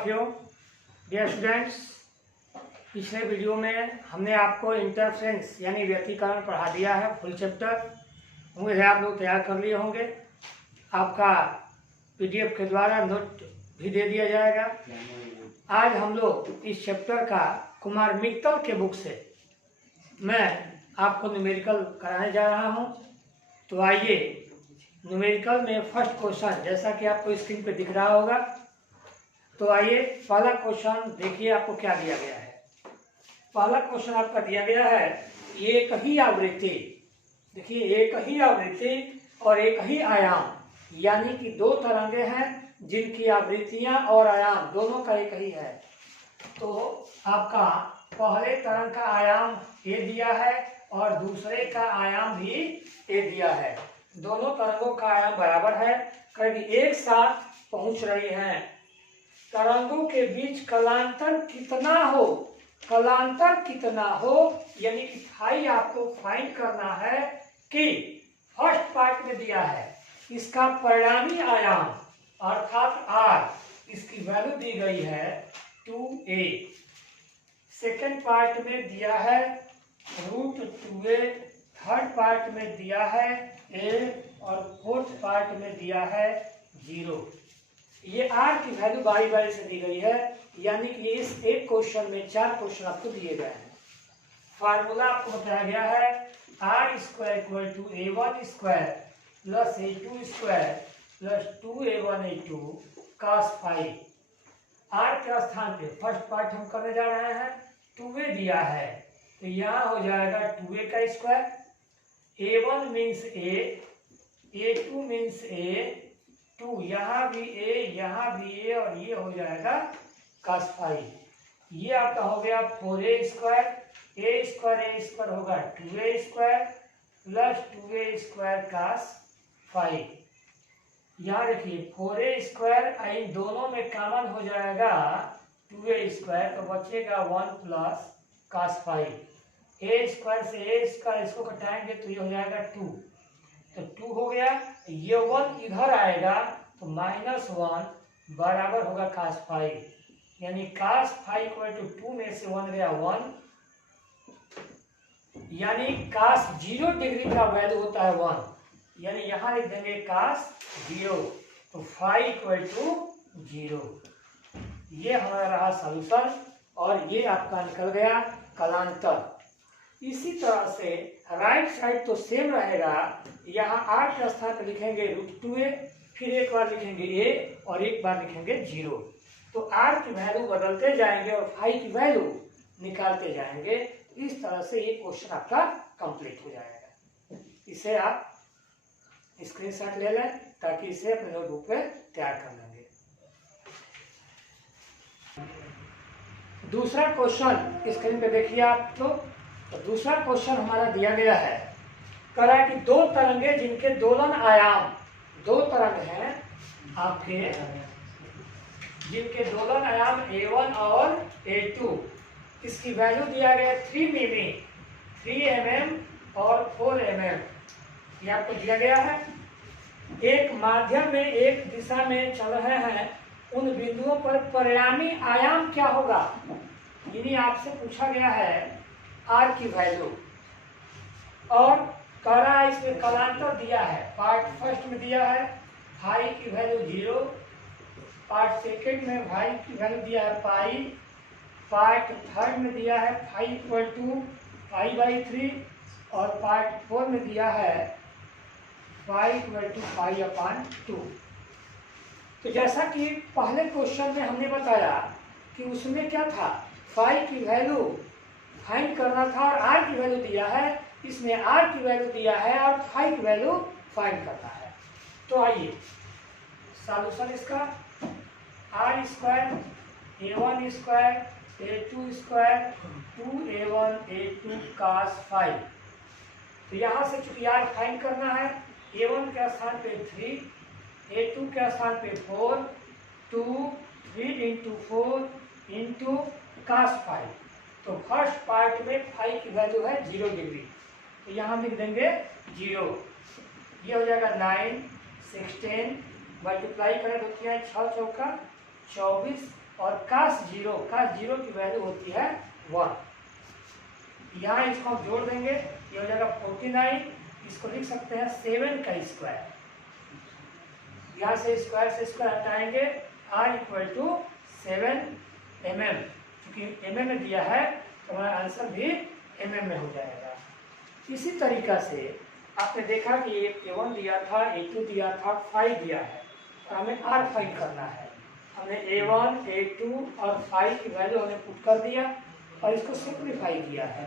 Of you dear students. पिछले video में हमने आपको इंटरफ्रेंस यानी व्यतिकरण पढ़ा दिया है, फुल चैप्टर। उम्मीद है आप लोग तैयार कर लिए होंगे। आपका पीडीएफ के द्वारा नोट भी दे दिया जाएगा। आज हम लोग इस चैप्टर का कुमार मित्तल के बुक से मैं आपको न्यूमेरिकल कराने जा रहा हूं। तो आइए न्यूमेरिकल में फर्स्ट क्वेश्चन, जैसा कि आपको स्क्रीन पे दिख रहा होगा, तो आइए पहला क्वेश्चन देखिए आपको क्या दिया गया है। पहला क्वेश्चन आपका दिया गया है एक ही आवृत्ति, देखिए एक ही आवृत्ति और एक ही आयाम, यानी कि दो तरंगे हैं जिनकी आवृत्तियां और आयाम दोनों का एक ही है। तो आपका पहले तरंग का आयाम ए दिया है और दूसरे का आयाम भी ए दिया है। दोनों तरंगों का आयाम बराबर है, क्योंकि एक साथ पहुंच रही हैं। तरंगों के बीच कलांतर कितना हो, कलांतर कितना हो, यानी कि फाई आपको फाइंड करना है। कि फर्स्ट पार्ट में दिया है इसका परिणामी आयाम अर्थात आर, इसकी वैल्यू दी गई है 2a। सेकेंड पार्ट में दिया है √2a, थर्ड पार्ट में दिया है a और फोर्थ पार्ट में दिया है 0। ये r की वैल्यू बारी बारी से दी गई है, यानी कि इस एक क्वेश्चन में 4 क्वेश्चन आपको दिए गए हैं। फार्मूला आपको बताया गया है r² = a1² + a2² + 2a1 a2 cos phi। r के स्थान पे फर्स्ट पार्ट हम करने जा रहे हैं, 2a दिया है तो यहाँ हो जाएगा 2a का square, a1 means a, a2 means a, 2 यहाँ भी a, यहाँ भी a और ये हो जाएगा cos phi। ये आपका हो गया 4a² a² होगा 2a² + 2a² cos phi। यहाँ देखिए 4a² इन दोनों में कॉमन हो जाएगा 2a², तो बचेगा 1 + cos phi। a² से a² इसको घटाएंगे तो ये हो जाएगा 2, तो 2 हो गया। ये 1 इधर आएगा तो -1 बराबर होगा cos phi, यानी cos phi = 2 में से 1 गया 1, यानी cos 0 डिग्री का वैल्यू होता है 1, यानी यहाँ लिख देंगे cos 0, तो phi = 0। ये हमारा रहा सॉल्यूशन और ये आपका निकल गया कलांतर। इसी तरह से राइट साइड तो सेम रहेगा, यहाँ r के स्थान पर लिखेंगे √2a, फिर एक बार लिखेंगे a और एक बार लिखेंगे 0। तो r की वैल्यू बदलते जाएंगे और phi की वैल्यू निकालते जाएंगे। इस तरह से ये क्वेश्चन आपका कंप्लीट हो जाएगा। इसे आप स्क्रीनशॉट ले लें ताकि इसे अपने नोटबुक पे तैयार कर लेंगे। दूसरा क्वेश्चन स्क्रीन पे देखिए आप। तो दूसरा क्वेश्चन हमारा दिया गया है, कह रहा है कि दो तरंगे जिनके दोलन आयाम, दो तरंग हैं आपके जिनके दोलन आयाम a1 और a2, इसकी वैल्यू दिया गया 3 मिमी, 3 mm और 4 mm, ये आपको दिया गया है। एक माध्यम में एक दिशा में चल रहे हैं, उन बिंदुओं पर परिणामी आयाम क्या होगा, यानी आपसे पूछा गया है r की वैल्यू। और कह रहा है इसमें कलांतर दिया है, पार्ट फर्स्ट में दिया है फाई की वैल्यू 0, पार्ट सेकेंड में फाई की वैल्यू दिया है पाई, पार्ट थर्ड में दिया है फाई = π/3 और पार्ट 4 में दिया है फाई = π/2। तो जैसा कि पहले क्वेश्चन में हमने बताया कि उसमें क्या था, फाई की वैल्यू फाइंड करना था और r की वैल्यू दिया है, इसमें r की वैल्यू दिया है और फाई की वैल्यू फाइंड करना है। तो आइए सॉल्यूशन इसका r² a1² a2² 2a1 a2 cos phi। तो यहाँ से चूंकि r फाइंड करना है, a1 के स्थान पे 3, a2 के स्थान पे 4, 2 3 × 4 × cos phi। तो फर्स्ट पार्ट में फाई की वैल्यू है 0 डिग्री, तो यहाँ लिख देंगे 0। ये हो जाएगा 9 16, मल्टीप्लाई करें तो क्या है 6 × 4 = 24 और cos 0 की वैल्यू होती है 1। यहाँ इसको हम जोड़ देंगे, ये हो जाएगा 49। इसको लिख सकते हैं 7 का स्क्वायर। यहाँ से स्क्वायर हटाएंगे, r = 7 mm। क्योंकि mm में दिया है तो हमारा आंसर भी mm में हो जाएगा। इसी तरीका से आपने देखा कि A1 दिया था, A2 दिया था, 5 दिया है और हमें r फाइंड करना है। हमने A1, A2 और 5 की वैल्यू हमने पुट कर दिया और इसको सिंप्लीफाई किया है।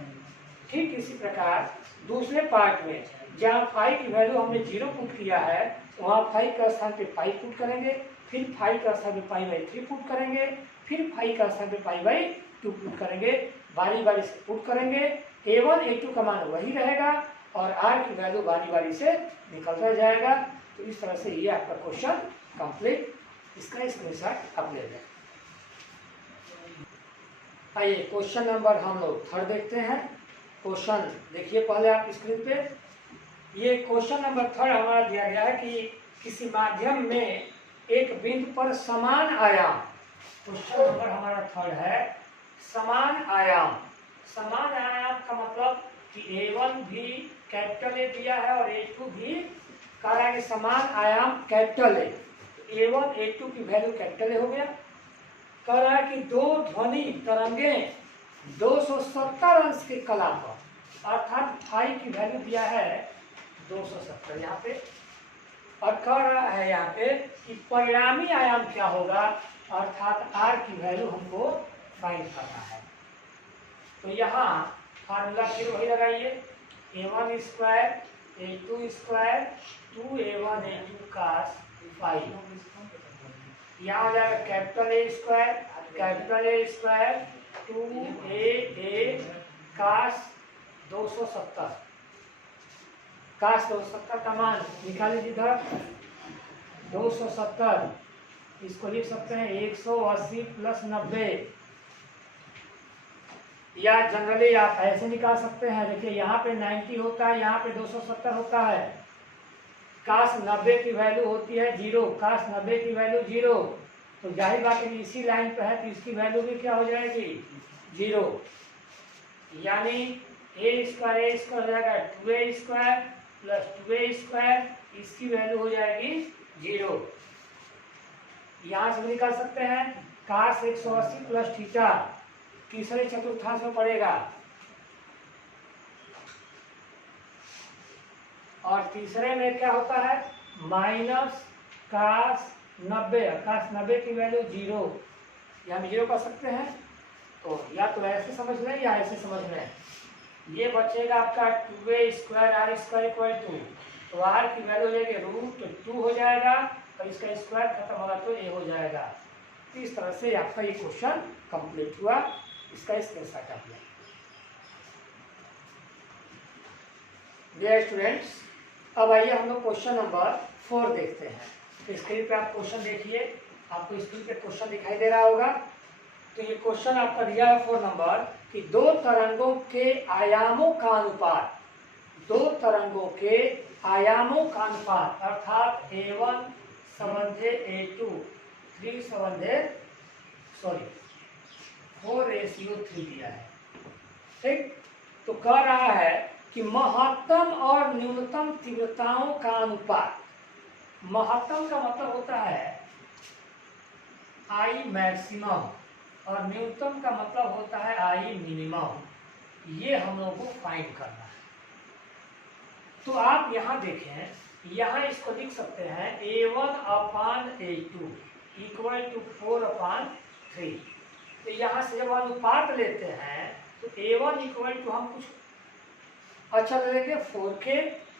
ठीक इसी प्रकार दूसरे पार्ट में जहाँ 5 की वैल्यू हमने 0 पुट किया है, वहाँ 5 के स्थान पे 5 पुट करेंगे, फिर 5 के स्थान पे π/3 पुट करेंगे, फिर 5 के स्थान पे π/2 पुट करेंगे। बारी बारी से पुट करेंगे। A1, A2 का मान वही रहेगा और r की वैल्यू बारी बारी से निकलता जाएगा। तो इस तरह से ये आपका क्वेश्चन कंप्लीट। इसका स्क्रीनशॉट आप ले लें। आइए क्वेश्चन नंबर हम लोग 3 देखते हैं। क्वेश्चन देखिए पहले आप स्क्रीन पे। ये क्वेश्चन नंबर 3 हमारा दिया गया है कि किसी माध्यम में एक बिंदु पर समान आयाम। क्वेश्चन नंबर हमारा 3 है समान आयाम। समान आयाम का मतलब कि A1 भी कैपिटल A दिया है और A2 भी कह रहा है कि समान आयाम कैपिटल A। A1 A2 की वैल्यू कैपिटल A हो गया। कह रहा है कि दो ध्वनि तरंगे 270 अंश के कला पर, अर्थात फाई की वैल्यू दिया है 270 यहाँ पे, और कह रहा है यहाँ पे कि परिणामी आयाम क्या होगा, अर्थात r की वैल्यू हमको फाइंड करना है। तो यहाँ फार्मूला फिर वही लगाइए, A1 square A2 square 2A1 A2 cos 5। यहाँ हो जाएगा capital A square 2AA cos 270। cos 270 का मान निकाल लीजिए इधर। 270 इसको लिख सकते हैं 180 + 90, या जनरली आप ऐसे निकाल सकते हैं। देखिए यहाँ पे 90 होता है, यहाँ पे 270 होता है। cos 90 की वैल्यू होती है 0, cos 90 की वैल्यू 0, तो जाहिर बात है इसी लाइन पे है तो इसकी वैल्यू भी क्या हो जाएगी 0। यानी A स्क्वायर हो जाएगा 2A स्क्वायर + 2A स्क्वायर, इसकी वैल्यू हो जाएगी 0। यहाँ से भी निकाल सकते हैं cos 180 + थीटा, तीसरे चतुर्थांश में पड़ेगा, और तीसरे में क्या होता है माइनस cos 90 की वैल्यू 0, या हम 0 कर सकते हैं। तो या तो ऐसे समझ लें या ऐसे समझ लें। ये बचेगा आपका 2A स्क्वायर r स्क्वायर = 2, तो r की वैल्यू हो जाएगी √2 हो जाएगा और इसका स्क्वायर खत्म होगा तो a हो जाएगा। तो इस तरह से आपका ये क्वेश्चन कंप्लीट हुआ। इसका स्क्रीनशॉट आप लें। डियर स्टूडेंट्स, अब आइए हम लोग क्वेश्चन नंबर 4 देखते हैं। तो स्क्रीन पे आप क्वेश्चन देखिए, आपको स्क्रीन पे क्वेश्चन दिखाई दे रहा होगा। तो ये क्वेश्चन आपका दिया है 4 नंबर कि दो तरंगों के आयामों का अनुपात, दो तरंगों के आयामों का अनुपात अर्थात A1 संबंधे A2 4:3 दिया है। ठीक, तो कह रहा है कि महत्तम और न्यूनतम तीव्रताओं का अनुपात। महत्तम का मतलब होता है I मैक्सिमम और न्यूनतम का मतलब होता है I मिनिमम। ये हम लोगों को फाइंड करना है। तो आप यहाँ देखें, यहाँ इसको लिख सकते हैं A1/A2 = 4/3। तो यहाँ से जब अनुपात लेते हैं तो A1 = हम कुछ अच्छा ले लेंगे 4K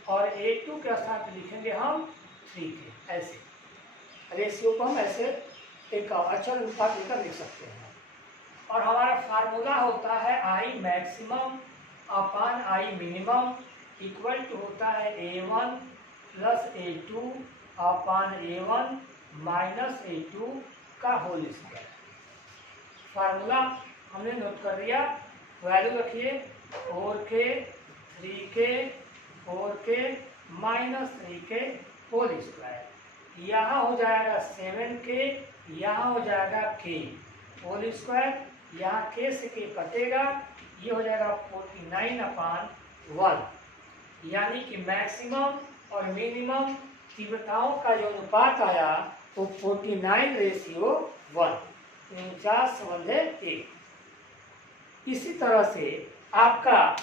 और A2 के स्थान पर लिखेंगे हम 3K। ऐसे रेशियो को हम ऐसे एक अचल अनुपात लेकर लिख सकते हैं। और हमारा फार्मूला होता है I मैक्सिमम / I मिनिमम = होता है A1 + A2 / A1 - A2 का होल स्क्वायर। फार्मूला हमने नोट कर दिया, वैल्यू रखिए 4K 3K 4K -3K whole square. यहाँ हो जाएगा 7K, यहाँ हो जाएगा K। होल स्क्वायर, यहाँ के से के कटेगा, ये हो जाएगा 49/1, यानी कि मैक्सिमम और मिनिमम तीव्रताओं का जो अनुपात आया वो 49:1, 49/1। इसी तरह से आपका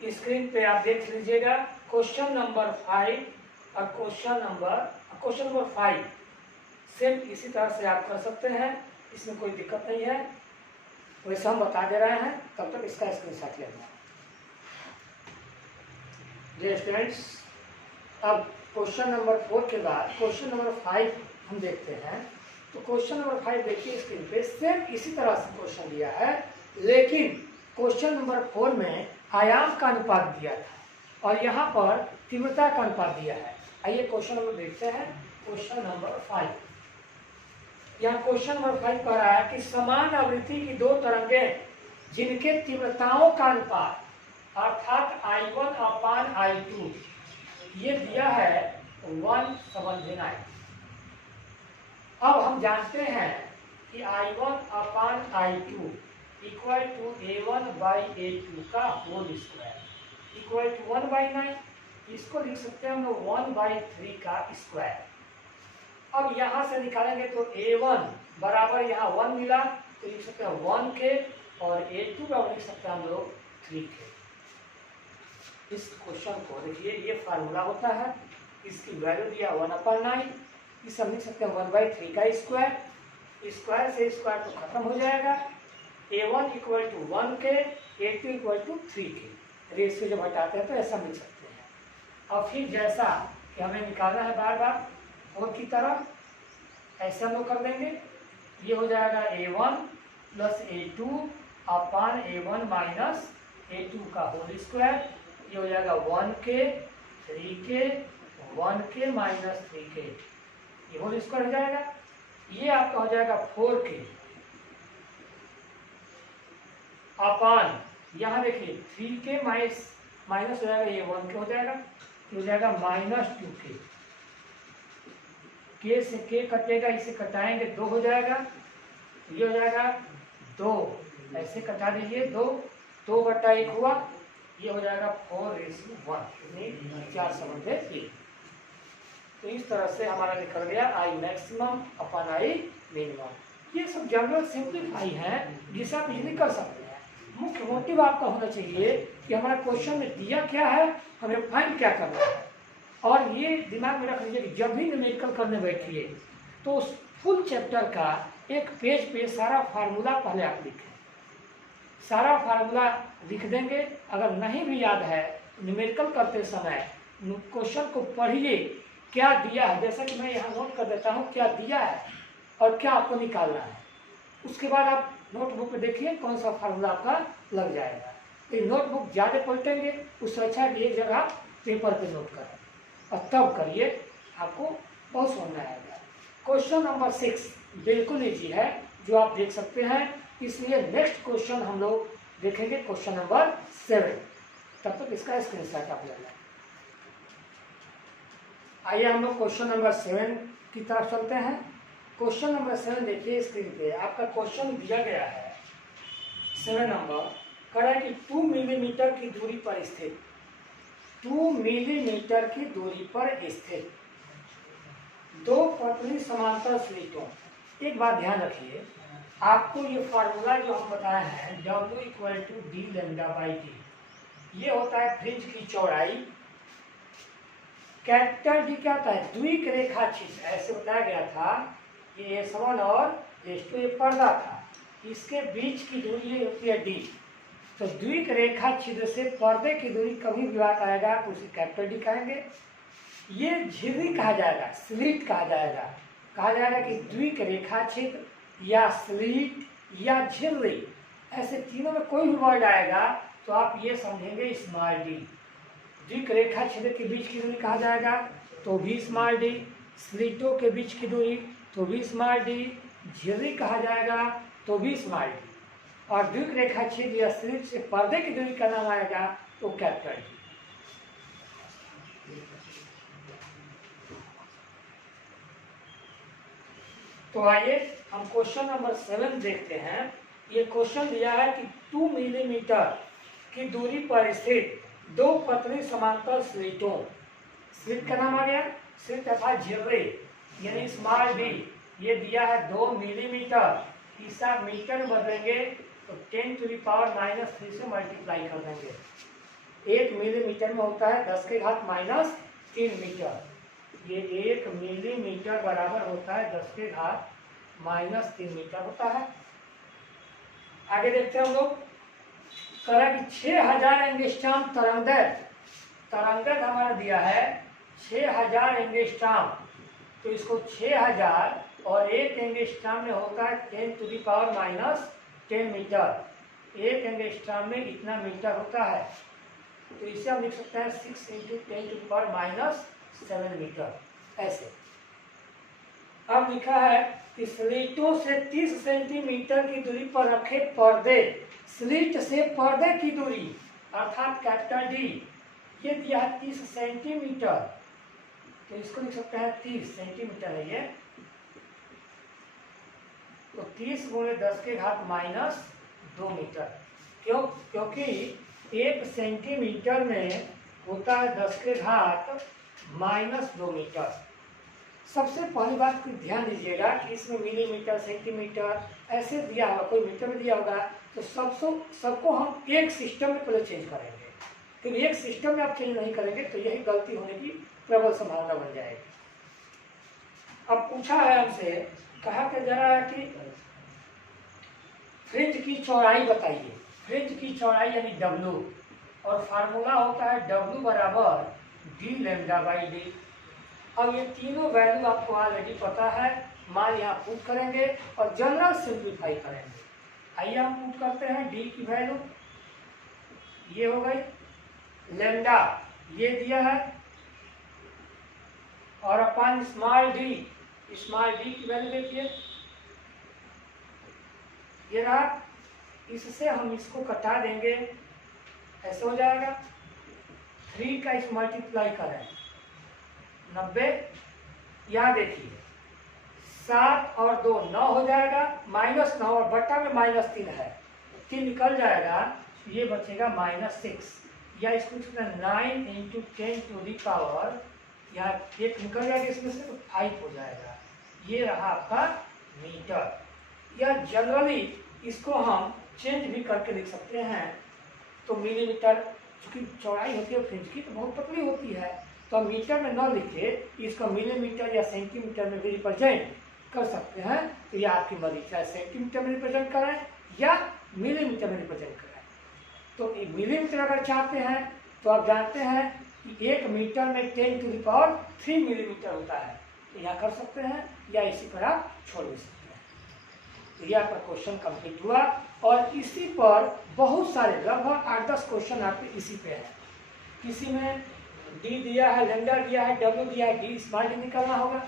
स्क्रीन पे आप देख लीजिएगा क्वेश्चन नंबर 5 और क्वेश्चन नंबर 5 सेम इसी तरह से आप कर सकते हैं, इसमें कोई दिक्कत नहीं है, वैसे हम बता दे रहे हैं, तब तक इसका स्क्रीनशॉट लेना। डियर स्टूडेंट्स, अब क्वेश्चन नंबर 4 के बाद क्वेश्चन नंबर 5 हम देखते हैं। तो क्वेश्चन नंबर 5 देखिए स्क्रीन पे, सेम इसी तरह से क्वेश्चन दिया है, लेकिन क्वेश्चन नंबर 4 में आयाम का अनुपात दिया था और यहाँ पर तीव्रता का अनुपात दिया है। आइए क्वेश्चन नंबर देखते हैं। क्वेश्चन नंबर 5, यहाँ क्वेश्चन नंबर 5 कह रहा है कि समान आवृत्ति की दो तरंगें जिनके तीव्रताओं का अनुपात अर्थात I1/I2 ये दिया है 1:9। अब हम जानते हैं कि I1/I2 इक्वल टू A1/A2 का होल स्क्वायर इक्वल टू 1/9। इसको लिख सकते हैं हम लोग 1/3 का स्क्वायर। अब यहाँ से निकालेंगे तो A1 बराबर यहाँ 1 मिला तो लिख सकते हैं 1 के, और A2 का लिख सकते हैं हम लोग 3 के। इस क्वेश्चन को देखिए, ये फार्मूला होता है, इसकी वैल्यू दिया 1/9, इस हम लिख सकते हैं 1/3 का स्क्वायर। स्क्वायर से स्क्वायर तो खत्म हो जाएगा, A1 इक्वल टू 1 के, A2 इक्वल टू 3 के। रेशियो जब हटाते हैं तो ऐसा मिल सकते हैं। और फिर जैसा कि हमें निकालना है बार बार और की तरह, ऐसे हम लोग कर देंगे। ये हो जाएगा A1 plus A2/A1 minus A2 का होल स्क्वायर। ये हो जाएगा 1 के, 3 के, 1 के माइनस 3 के, ये होल स्क्वायर हो जाएगा। ये आपका हो जाएगा 4 के अपान, यहाँ देखिए 3 के माइनस हो जाएगा, ये 1 के हो जाएगा, हो जाएगा -2 के से के कटेगा, इसे कटाएंगे 2 हो जाएगा, ये हो जाएगा 2, ऐसे कटा दीजिए 2/1 हुआ, ये हो जाएगा 4:1, 4/1। तो इस तरह से हमारा निकल गया I maximum upon I minimum. ये सब जनरल सिंप्लीफाई है जिसे आप इजीली कर सकते हैं। मुख्य मोटिव आपका होना चाहिए कि हमारा क्वेश्चन में दिया क्या है, हमें फाइंड क्या करना है। और ये दिमाग में रख लीजिए कि जब भी न्यूमेरिकल करने बैठिए तो उस फुल चैप्टर का एक पेज पे सारा फार्मूला पहले आप लिखें। सारा फार्मूला लिख देंगे, अगर नहीं भी याद है न्यूमेरिकल करते समय क्वेश्चन को पढ़िए क्या दिया है, जैसा कि मैं यहाँ नोट कर देता हूँ क्या दिया है और क्या आपको निकालना है। उसके बाद आप नोटबुक में देखिए कौन सा फार्मूला आपका लग जाएगा। तो नोटबुक ज़्यादा पलटेंगे, उससे अच्छा है कि एक जगह पेपर पे नोट करें और तब करिए, आपको बहुत समझ में आएगा। क्वेश्चन नंबर 6 बिल्कुल ईजी है, जो आप देख सकते हैं, इसलिए नेक्स्ट क्वेश्चन हम लोग देखेंगे क्वेश्चन नंबर 7। तब तक इसका स्क्रीनशॉट आप ले लें। आइए हम लोग क्वेश्चन नंबर 7 की तरफ चलते हैं। क्वेश्चन नंबर 7 देखिए स्क्रीन पे, आपका क्वेश्चन दिया गया है 7 नंबर, कह रहा है कि 2 मिलीमीटर की दूरी पर स्थित 2 मिलीमीटर की दूरी पर स्थित 2 पतली समांतर स्लिटों। एक बात ध्यान रखिए, आपको ये फार्मूला जो हम बताए हैं W equal to D λ/T, ये होता है फ्रिंज की चौड़ाई। कैपिटल D क्या होता है, द्विक रेखा छिद्र, ऐसे बताया गया था कि S1 और S2 ये पर्दा था, इसके बीच की दूरी होती है D। तो द्विक रेखा छिद्र से पर्दे की दूरी कभी भी बात आएगा तो उसे कैपिटल D कहेंगे। ये झिर्री कहा जाएगा, स्लिट कहा जाएगा कि द्विक रेखा छिद्र या स्लिट या झिर्री, ऐसे तीनों में कोई भी वर्ड आएगा तो आप ये समझेंगे स्मॉल डी। द्विक रेखा छिद्र के बीच की दूरी कहा जाएगा तो भी स्मॉल डी, स्लिटों के बीच की दूरी तो भी स्मॉल डी, झिर्री कहा जाएगा तो भी स्मॉल डी, और द्विक रेखा छिद्र या स्लिट से पर्दे की दूरी का नाम आएगा तो कैपिटल डी। तो आइए हम क्वेश्चन नंबर 7 देखते हैं। ये क्वेश्चन दिया है कि 2 मिलीमीटर की दूरी पर स्थित दो पतली समांतर स्लिटों, स्लिट का नाम आ गया, स्लिट अर्थात झिर्रे यानी स्मॉल डी, ये दिया है 2 मिलीमीटर, इस आप मीटर में बदलेंगे तो 10⁻³ से मल्टीप्लाई कर देंगे। 1 मिलीमीटर में होता है 10⁻³ मीटर, ये 1 मिलीमीटर बराबर होता है 10⁻³ मीटर होता है। आगे देखते हैं हम लोग। कह कि 6000 एंगस्ट्रॉम तरंगदैर्घ्य हमारा दिया है 6000 एंगस्ट्रॉम, तो इसको 6000 और 1 एंगस्ट्रॉम में होता है 10⁻10 मीटर, 1 एंगस्ट्रॉम में इतना मीटर होता है, तो इसे हम लिख सकते हैं 6 × 10⁻7 मीटर ऐसे। अब लिखा है कि स्लिटों से 30 सेंटीमीटर की दूरी पर रखे पर्दे, स्लिट से पर्दे की दूरी अर्थात कैपिटल डी, ये दिया है 30 सेंटीमीटर, तो इसको लिख सकते हैं 30 सेंटीमीटर है ये, तो 30 × 10⁻² मीटर। क्योंकि 1 सेंटीमीटर में होता है 10⁻² मीटर। सबसे पहली बात को ध्यान दीजिएगा कि इसमें मिलीमीटर, सेंटीमीटर ऐसे दिया होगा, कोई मीटर में दिया होगा, तो सबको हम एक सिस्टम में पहले चेंज करेंगे। फिर एक सिस्टम में आप चेंज नहीं करेंगे तो यही गलती होने की प्रबल संभावना बन जाएगी। अब पूछा है हमसे, कहा कि जरा है कि फ्रिंज की चौड़ाई बताइए। फ्रिंज की चौड़ाई यानी W, और फार्मूला होता है W बराबर d λ/d। अब ये तीनों वैल्यू आपको ऑलरेडी पता है, मान यहाँ पुट करेंगे और जनरल सिंप्लीफाई करेंगे। आइए हम पुट करते हैं d की वैल्यू, ये हो गई, लैम्डा ये दिया है, और अपन स्मॉल d की वैल्यू देखिए, ये रहा, इससे हम इसको कटा देंगे, ऐसे हो जाएगा। 3 का इस मल्टीप्लाई करें 90, यहाँ देखिए 7 और 2 9 हो जाएगा, -9 और बट्टा में -3 है, 3 निकल जाएगा, ये बचेगा -6, या इसको 9 × 10⁻, यहाँ 1 निकल जाएगा इसमें से, तो 5 हो जाएगा। ये रहा आपका मीटर। या जनरली इसको हम चेंज भी करके लिख सकते हैं, तो मिलीमीटर, चूँकि चौड़ाई होती है फ्रिंज की तो बहुत पतली होती है, तो हम मीटर में न लिखे, इसको मिलीमीटर या सेंटीमीटर में भी रिप्रेजेंट कर सकते हैं। तो ये आपकी मर्जी, चाहे सेंटीमीटर में रिप्रेजेंट करें या मिलीमीटर में रिप्रेजेंट करें। तो मिलीमीटर अगर चाहते हैं तो आप जानते हैं कि 1 मीटर में 10⁻³ मिलीमीटर होता है, तो यहाँ कर सकते हैं, या इसी पर आप छोड़ भी सकते हैं। तो ये आपका क्वेश्चन कंप्लीट हुआ, और इसी पर बहुत सारे लगभग 8-10 क्वेश्चन आपके इसी पे हैं। किसी में डी दिया है, लैम्डा दिया है, W दिया है, डी स्मॉल डी निकालना होगा,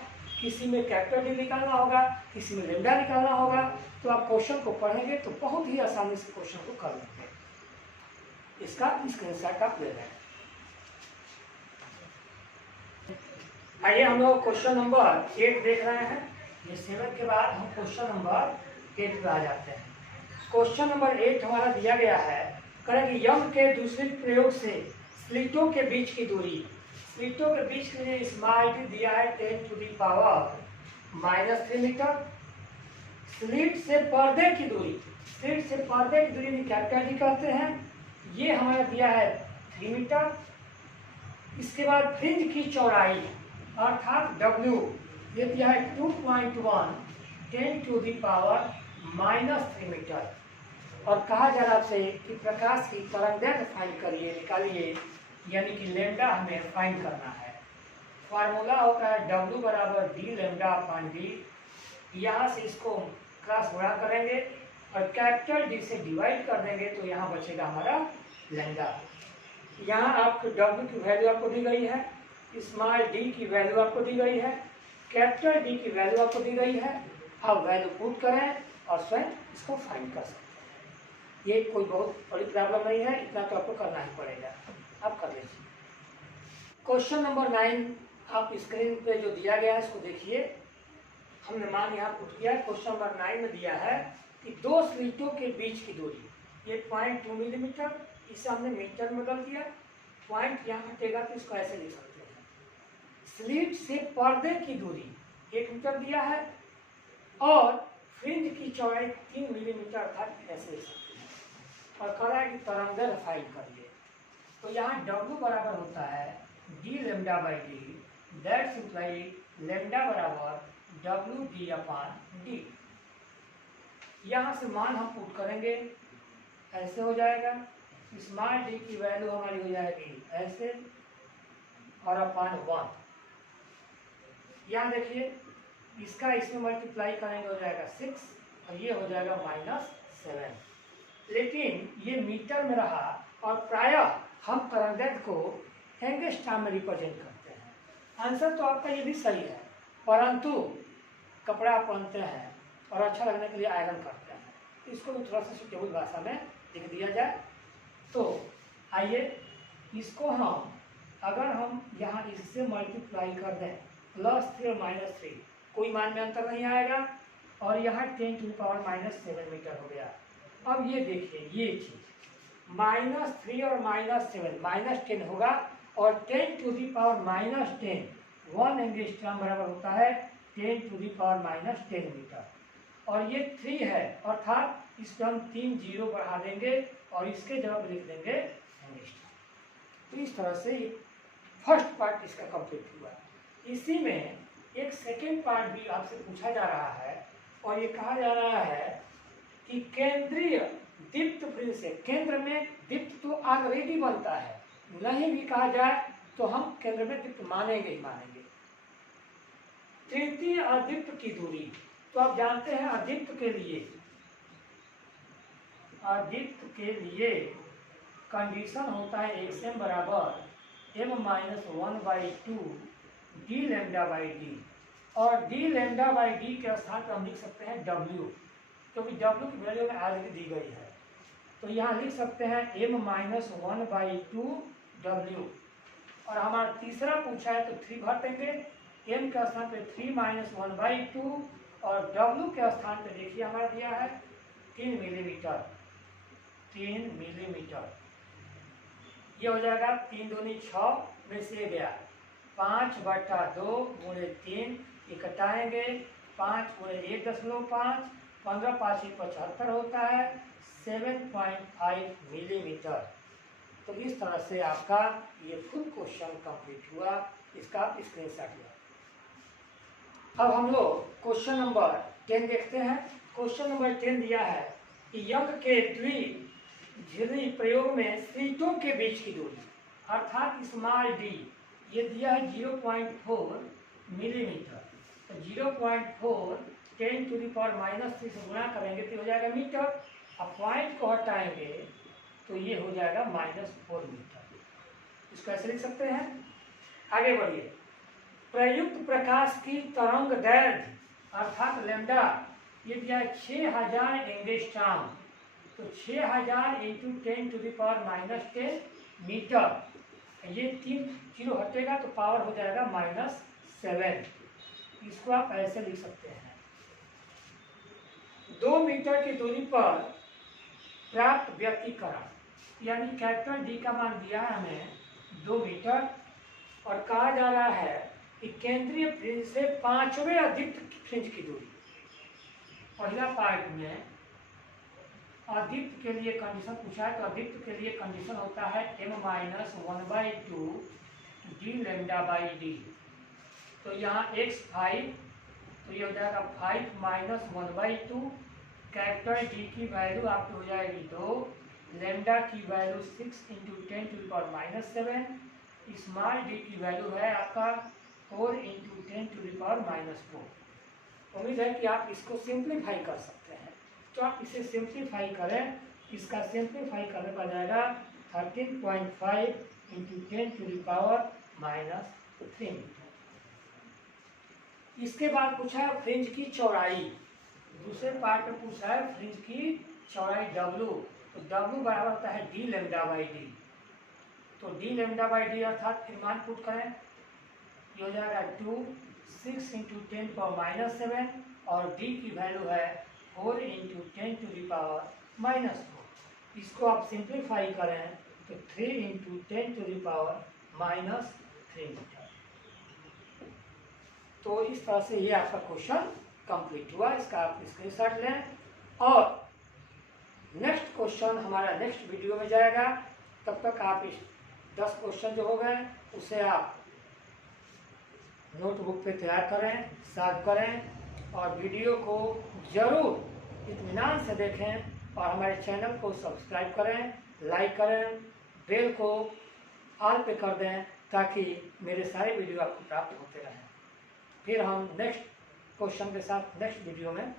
किसी में कैपिटल डी निकालना होगा, किसी में लैम्डा निकालना होगा। तो आप क्वेश्चन को पढ़ेंगे तो बहुत ही आसानी से क्वेश्चन को कर लेंगे। इसका स्क्रीनशॉट आप ले लें। आइए हम लोग क्वेश्चन नंबर 8 देख रहे हैं। ये 7 के बाद हम क्वेश्चन नंबर 8 पे आ जाते हैं। क्वेश्चन नंबर 8 हमारा दिया गया है, करें कि यम के दूसरे प्रयोग से स्लिटों के बीच की दूरी, स्लिटों के बीच के लिए स्मॉल डी दिया है 10⁻³ मीटर। स्लिट से पर्दे की दूरी, स्लिट से पर्दे की दूरी में कैपिटल डी कहते हैं, ये हमारा दिया है 3 मीटर। इसके बाद फ्रिंज की चौड़ाई अर्थात W, ये दिया है 2.1 10⁻³ मीटर। और कहा जा रहा है कि प्रकाश की तरंगदैर्घ्य फाइंड करिए, निकालिए, यानी कि लैम्डा हमें फाइंड करना है। फार्मूला होता है W बराबर d λ/d। यहाँ से इसको क्रॉस गुणा करेंगे और कैपिटल D से डिवाइड कर देंगे, तो यहाँ बचेगा हमारा लैम्डा। यहाँ आपको W की वैल्यू आपको दी गई है, स्मॉल d की वैल्यू आपको दी गई है, कैपिटल D की वैल्यू आपको दी गई है। आप वैल्यू पुट करें और स्वयं इसको फाइंड कर सकते हैं। ये कोई बहुत बड़ी प्रॉब्लम नहीं है, इतना तो आपको करना ही पड़ेगा, आप कर लीजिए। क्वेश्चन नंबर 9 आप स्क्रीन पे जो दिया गया है इसको देखिए। हमने मान यहाँ पुट किया है। क्वेश्चन नंबर 9 में दिया है कि दो स्लिटों के बीच की दूरी, ये 0.2 मिलीमीटर, इसे हमने मीटर में बदल दिया। पॉइंट यहाँ हटेगा तो इसको ऐसे लिख सकते हैं। स्लिट से पर्दे की दूरी 1 मीटर दिया है और फ्रिंज की चौड़ाई 3 मिलीमीटर था, ऐसे लिख सकते हैं। और कह रहा है कि तरंगदैर्घ्य फाइंड करिए। तो यहाँ W बराबर होता है d lambda by D, that's imply lambda बराबर WD/d। यहाँ से मान हम पुट करेंगे, ऐसे हो जाएगा। स्मॉल d की वैल्यू हमारी हो जाएगी ऐसे और अपान 1। यहाँ देखिए इसका इसमें मल्टीप्लाई करेंगे हो जाएगा 6 और ये हो जाएगा -7। लेकिन ये मीटर में रहा और प्रायः हम तरंगदैर्घ्य को एंगस्ट्रॉम में रिप्रेजेंट करते हैं। आंसर तो आपका ये भी सही है, परंतु कपड़ा पहनते हैं और अच्छा लगने के लिए आयरन करते हैं, इसको भी थोड़ा सा सुटेबल भाषा में लिख दिया जाए। तो आइए इसको अगर हम यहाँ इससे मल्टीप्लाई कर दें +3 और -3, कोई मान में अंतर नहीं आएगा और यहाँ 10⁻⁻7 मीटर हो गया। अब ये देखिए ये चीज़ -3 और -7 -10 होगा और 10⁻⁻10 1 एंगस्ट्रॉम बराबर होता है 10⁻⁻10 मीटर। और ये 3 है अर्थात इस पर हम 3 जीरो बढ़ा देंगे और इसके जवाब लिख देंगे एंगस्ट्रॉम। तो इस तरह से फर्स्ट पार्ट इसका कंप्लीट हुआ। इसी में एक सेकेंड पार्ट भी आपसे पूछा जा रहा है और ये कहा जा रहा है कि केंद्रीय दीप्त फ्रिंज से, केंद्र में दीप्त तो ऑलरेडी बनता है, नहीं भी कहा जाए तो हम केंद्र में दीप्त मानेंगे ही मानेंगे। तृतीय अदीप्त की दूरी, तो आप जानते हैं अदीप्त के लिए कंडीशन होता है xm बराबर m-1/2 d lambda by D. और d लैम्डा बाई डी के स्थान पर हम लिख सकते हैं w, क्योंकि w की वैल्यू में ऑलरेडी दी गई है। तो यहाँ लिख सकते हैं m-1/2 w। और हमारा तीसरा पूछा है तो 3 भर देंगे, m के स्थान पे 3 - 1/2 और w के स्थान पे देखिए हमारा दिया है 3 मिलीमीटर। ये हो जाएगा 3 दूनी 6 में से गया 5/2 गुणे 3, ये कटाएंगे 5 गुणे 1.5, 15 5 75 होता है 7.5 मिलीमीटर। तो इस तरह से आपका ये फुल क्वेश्चन कंप्लीट हुआ, इसका स्क्रीनशॉट लिया। अब हम लोग क्वेश्चन नंबर 10 देखते हैं। क्वेश्चन नंबर 10 दिया है कि यंग के द्विध्रुवी प्रयोग में स्लिटों के बीच की दूरी अर्थात स्मॉल डी ये दिया है 0.4 मिलीमीटर। तो 0.4 10⁻³ से गुणा करेंगे तो हो जाएगा मीटर। अब पॉइंट को हटाएंगे तो ये हो जाएगा -4 मीटर। इसको ऐसे लिख सकते हैं। आगे बढ़िए। प्रयुक्त प्रकाश की तरंग दैर्घ्य अर्थात लैम्डा ये दिया है 6000 एंगस्ट्रॉम। तो 6000 × 10⁻⁻10 मीटर। ये 3 जीरो हटेगा तो पावर हो जाएगा -7। इसको आप ऐसे लिख सकते हैं। 2 मीटर की दूरी पर प्राप्त व्यतिकरण यानी कैपिटल डी का मान दिया है हमें 2 मीटर और कहा जा रहा है कि केंद्रीय फ्रिंज से 5वें अदीप्त फ्रिंज की दूरी। पहला पार्ट में अदीप्त के लिए कंडीशन पूछा है तो अदीप्त के लिए कंडीशन होता है m-1/2 d lambda by D. तो यहाँ x 5 तो ये हो जाएगा 5 - 1/2। कैपिटल डी की वैल्यू आपकी हो जाएगी 2, लैम्डा की वैल्यू 6 × 10⁻⁻7, स्मॉल डी की वैल्यू है आपका 4 × 10⁻⁻4। उम्मीद है कि आप इसको सिंप्लीफाई कर सकते हैं। तो आप इसे सिंप्लीफाई करें, इसका सिंप्लीफाई करने पर जाएगा 13.5 × 10⁻³ मीटर। इसके बाद पूछा है फ्रिंज की चौड़ाई। दूसरे पार्ट में पूछा है फ्रिंज की चौड़ाई W। तो W बराबर होता है d लैम्डा बाई डी। तो d लैम्डा बाई डी अर्थात फिर मान पुट करें, ये हो जाएगा 2 6 इंटू 10⁻⁻7 और d की वैल्यू है 4 इंटू 10⁻⁻4। इसको आप सिंप्लीफाई करें तो 3 इंटू 10⁻⁻3 मीटर। तो इस तरह से ये आपका क्वेश्चन कंप्लीट हुआ। इसका आप स्क्रीनशॉट लें और नेक्स्ट क्वेश्चन हमारा नेक्स्ट वीडियो में जाएगा। तब तक आप इस 10 क्वेश्चन जो हो गए उसे आप नोटबुक पे तैयार करें, सॉल्व करें और वीडियो को ज़रूर इत्मीनान से देखें और हमारे चैनल को सब्सक्राइब करें, लाइक करें, बेल को ऑल पे कर दें ताकि मेरे सारे वीडियो आपको प्राप्त होते रहें। फिर हम नेक्स्ट क्वेश्चन के साथ नेक्स्ट वीडियो में